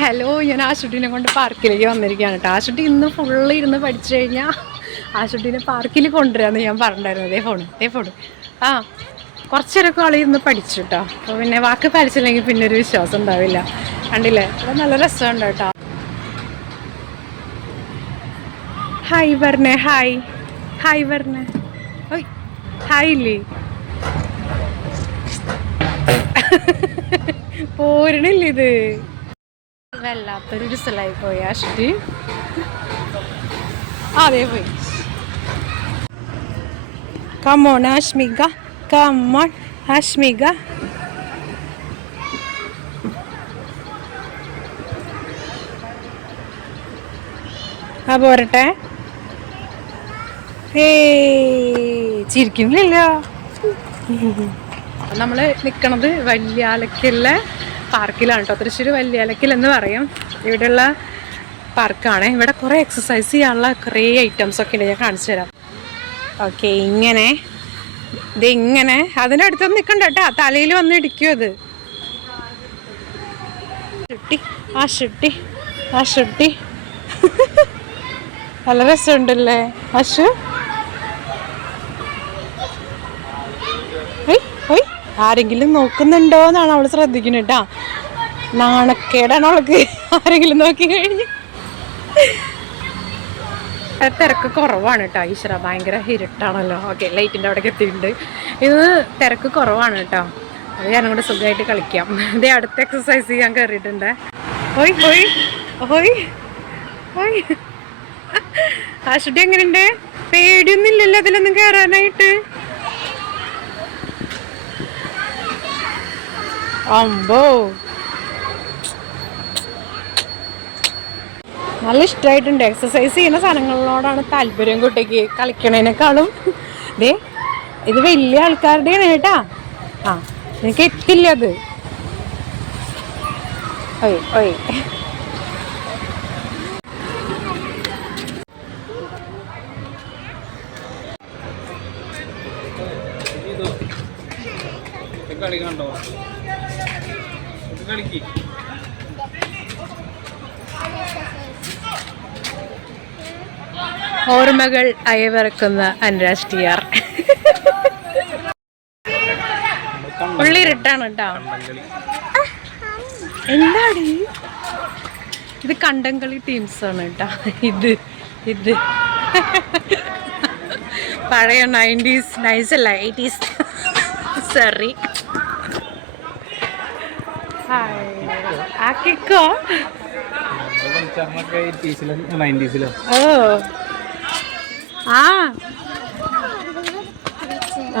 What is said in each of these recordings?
Hello, ഞാൻ ആശുട്ടിനെ കൊണ്ട് പാർക്കിലേക്ക് വന്നിരിക്കുകയാണ് കേട്ടോ. ആശുട്ടി ഇന്ന് ഫുള്ള് ഇരുന്ന് പഠിച്ചു കഴിഞ്ഞാൽ ആശുട്ടിനെ പാർക്കിൽ കൊണ്ടുവരാമെന്ന് ഞാൻ പറഞ്ഞിട്ടുണ്ടായിരുന്നു. അതേ ഫോണ് ആ കുറച്ചേരൊക്കെ ആളിരുന്ന് പഠിച്ചു കേട്ടോ. അപ്പോൾ പിന്നെ വാക്ക് പഠിച്ചില്ലെങ്കിൽ പിന്നെ ഒരു വിശ്വാസം ഉണ്ടാവില്ല. കണ്ടില്ലേ, അപ്പോൾ നല്ല രസമുണ്ട് കേട്ടോ. ഹായ് പറഞ്ഞേ, ഹായ് പറഞ്ഞേ. ഓയ് ഹായ് ഇല്ലേ, പോരണില്ലേ ഇത്. വല്ലാത്തൊരു റിസലായി പോയി ആശുട്ടി. അതേ പോയി. Come on Ashmika, come on Ashmika. ആ പോരട്ടെ. ചിരിക്കുന്നില്ല. നമ്മൾ നിൽക്കണത് വല്യാലക്കലിലെ പാർക്കിലാണ് കേട്ടോ. തൃശ്ശൂർ വല്യാലക്കൽ എന്ന് പറയും. ഇവിടെയുള്ള പാർക്കാണ്. ഇവിടെ കുറേ എക്സസൈസ് ചെയ്യാനുള്ള കുറേ ഐറ്റംസൊക്കെ ഉണ്ട്. ഞാൻ കാണിച്ചു തരാം. ഓക്കെ, ഇതിങ്ങനെ അതിനടുത്തൊന്നും നിൽക്കണ്ട കേട്ടോ. തലയിൽ വന്ന് ഇടിക്കും അത്. ആശുട്ടി നല്ല രസമുണ്ടല്ലേ ആശു. ആരെങ്കിലും നോക്കുന്നുണ്ടോ എന്നാണ് അവള് ശ്രദ്ധിക്കുന്നത് കേട്ടാ. നാണക്കേടാണ് അവൾക്ക് ആരെങ്കിലും നോക്കി കഴിഞ്ഞ്. തിരക്ക് കുറവാണ് കേട്ടോ. ഈശ്വര, ഭയങ്കര ഇരുട്ടാണല്ലോ. ഓക്കെ, ലൈറ്റിൻ്റെ അവിടേക്ക് എത്തിയിട്ടുണ്ട്. ഇത് തിരക്ക് കുറവാണ് കേട്ടോ. അത് ഞാനും കൂടെ സുഖമായിട്ട് കളിക്കാം. ഇതേ അടുത്ത എക്സസൈസ് ചെയ്യാൻ കയറിയിട്ടുണ്ട്. ആശുട്ടി എങ്ങനെയുണ്ട്? പേടിയൊന്നും ഇല്ലല്ലോ അതിലൊന്നും കയറാനായിട്ട്? അമ്പോ, നല്ല ഇഷ്ടമായിട്ടുണ്ട്. എക്സസൈസ് ചെയ്യുന്ന സാധനങ്ങളോടാണ് താല്പര്യം കുട്ടിക്ക്, കളിക്കണേനേക്കാളും. ഇത് വലിയ ആൾക്കാരുടെയാണ് കേട്ടാ. എനിക്ക് എത്തില്ല അത്. ഓയ് ഓർമ്മകൾ അയവിറക്കുന്ന അൻരാഷ്ട്രീയർ. ഉള്ളിരിട്ടാണ് കേട്ടോ. എന്താണ് ഇത്? കണ്ടംകളി ടീംസാണ് കേട്ടോ. ഇത് പഴയ 90s, 90s അല്ല 80s, സോറി. ആക്കിക്കോ.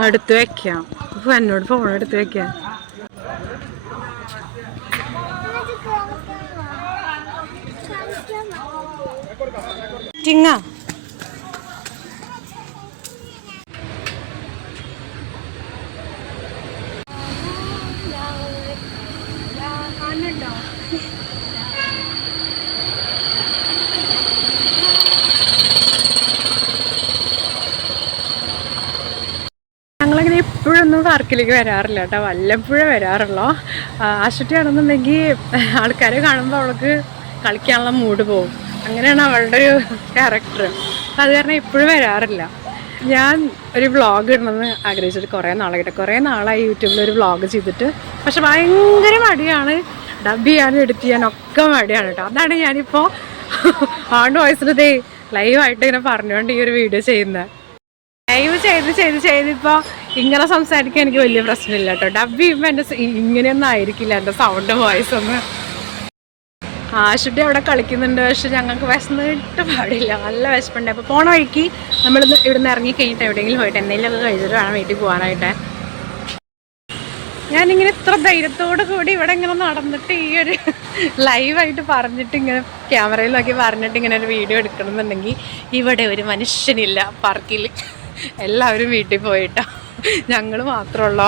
അടുത്ത് വെക്കാം. എന്നോട് ഫോൺ എടുത്ത് വെക്കാം. ടിങ്ങ ഞങ്ങളങ്ങനെ എപ്പോഴൊന്നും പാർക്കിലേക്ക് വരാറില്ല കേട്ടോ. വല്ലപ്പോഴേ വരാറുള്ളൂ. ആശുട്ടിയാണെന്നുണ്ടെങ്കിൽ ആൾക്കാരെ കാണുമ്പോൾ അവൾക്ക് കളിക്കാനുള്ള മൂഡ് പോകും. അങ്ങനെയാണ് അവളുടെ ഒരു ക്യാരക്ടർ. അപ്പം അത് കാരണം എപ്പോഴും വരാറില്ല. ഞാൻ ഒരു വ്ളോഗ് ഇടണമെന്ന് ആഗ്രഹിച്ചിട്ട് കുറേ നാളായി യൂട്യൂബിൽ ഒരു വ്ളോഗ് ചെയ്തിട്ട്. പക്ഷെ ഭയങ്കര മടിയാണ്. ഡബ് ചെയ്യാനും എഡിറ്റ് ചെയ്യാനൊക്കെ മടിയാണ് കേട്ടോ. അതാണ് ഞാനിപ്പോൾ ഓൺ വോയിസിൽ ലൈവായിട്ട് ഇങ്ങനെ പറഞ്ഞുകൊണ്ട് ഈ ഒരു വീഡിയോ ചെയ്യുന്നത്. ലൈവ് ചെയ്തിപ്പോൾ ഇങ്ങനെ സംസാരിക്കാൻ എനിക്ക് വലിയ പ്രശ്നമില്ല കേട്ടോ. ഡബ് ചെയ്യുമ്പോൾ എൻ്റെ ഇങ്ങനെയൊന്നും ആയിരിക്കില്ല എൻ്റെ സൗണ്ടും വോയിസൊന്നും. ആശുട്ടി അവിടെ കളിക്കുന്നുണ്ട്. പക്ഷെ ഞങ്ങൾക്ക് വിശന്നിട്ട് പാടില്ല, നല്ല വിശപ്പുണ്ട്. അപ്പോൾ പോണ വഴിക്ക് നമ്മളിന്ന് ഇവിടുന്ന് ഇറങ്ങി കഴിഞ്ഞിട്ട് എവിടെയെങ്കിലും പോയിട്ട് എന്തെങ്കിലുമൊക്കെ കഴിച്ചിട്ട് വേണം വീട്ടിൽ പോകാനായിട്ട്. ഞാനിങ്ങനെ ഇത്ര ധൈര്യത്തോടു കൂടി ഇവിടെ ഇങ്ങനെ നടന്നിട്ട് ഈ ഒരു ലൈവായിട്ട് പറഞ്ഞിട്ട് ഇങ്ങനെ ക്യാമറയിൽ നോക്കി പറഞ്ഞിട്ട് ഇങ്ങനെ ഒരു വീഡിയോ എടുക്കണമെന്നുണ്ടെങ്കിൽ ഇവിടെ ഒരു മനുഷ്യനില്ല പാർക്കിൽ. എല്ലാവരും വീട്ടിൽ പോയിട്ടോ, ഞങ്ങൾ മാത്രമുള്ളോ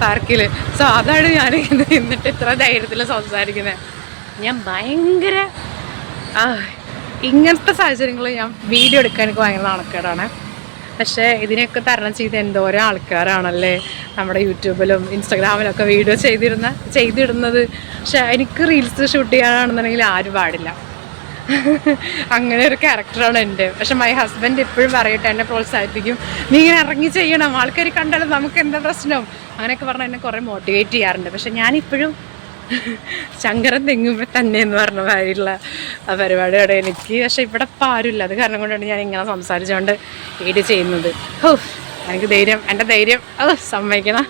പാർക്കിൽ. സോ അതാണ് ഞാൻ എന്നിട്ട് ഇത്ര ധൈര്യത്തിൽ സംസാരിക്കുന്നത്. ഞാൻ ഭയങ്കര ഇങ്ങനത്തെ സാഹചര്യങ്ങളിൽ ഞാൻ വീഡിയോ എടുക്കാൻ എനിക്ക് ഭയങ്കര നാണക്കേടാണ്. പക്ഷേ ഇതിനെയൊക്കെ തരണം ചെയ്ത് എന്തോരം ആൾക്കാരാണല്ലേ. നമ്മുടെ യൂട്യൂബിലും ഇൻസ്റ്റാഗ്രാമിലൊക്കെ വീഡിയോ ചെയ്തിടുന്നത്. പക്ഷെ എനിക്ക് റീൽസ് ഷൂട്ട് ചെയ്യാനാണെന്നുണ്ടെങ്കിൽ ആരും പാടില്ല. അങ്ങനെ ഒരു ക്യാരക്ടറാണ് എൻ്റെ. പക്ഷെ മൈ ഹസ്ബൻഡ് എപ്പോഴും പറയട്ടെ, എന്നെ പ്രോത്സാഹിപ്പിക്കും, നീ ഇങ്ങനെ ഇറങ്ങി ചെയ്യണം, ആൾക്കാർ കണ്ടാലും നമുക്ക് എന്താ പ്രശ്നം, അങ്ങനെയൊക്കെ പറഞ്ഞാൽ എന്നെ കുറേ മോട്ടിവേറ്റ് ചെയ്യാറുണ്ട്. പക്ഷെ ഞാനിപ്പോഴും ശങ്കരൻ തെങ്ങുമ്പോൾ തന്നെ എന്ന് പറഞ്ഞ മാതിരിയുള്ള പരിപാടിയാണ് എനിക്ക്. പക്ഷെ ഇവിടെ ഇപ്പം ആരുമില്ല, അത് കാരണം കൊണ്ടാണ് ഞാൻ ഇങ്ങനെ സംസാരിച്ചുകൊണ്ട് വീഡിയോ ചെയ്യുന്നത്. ഓ എനിക്ക് ധൈര്യം, എൻ്റെ ധൈര്യം സമ്മതിക്കണം.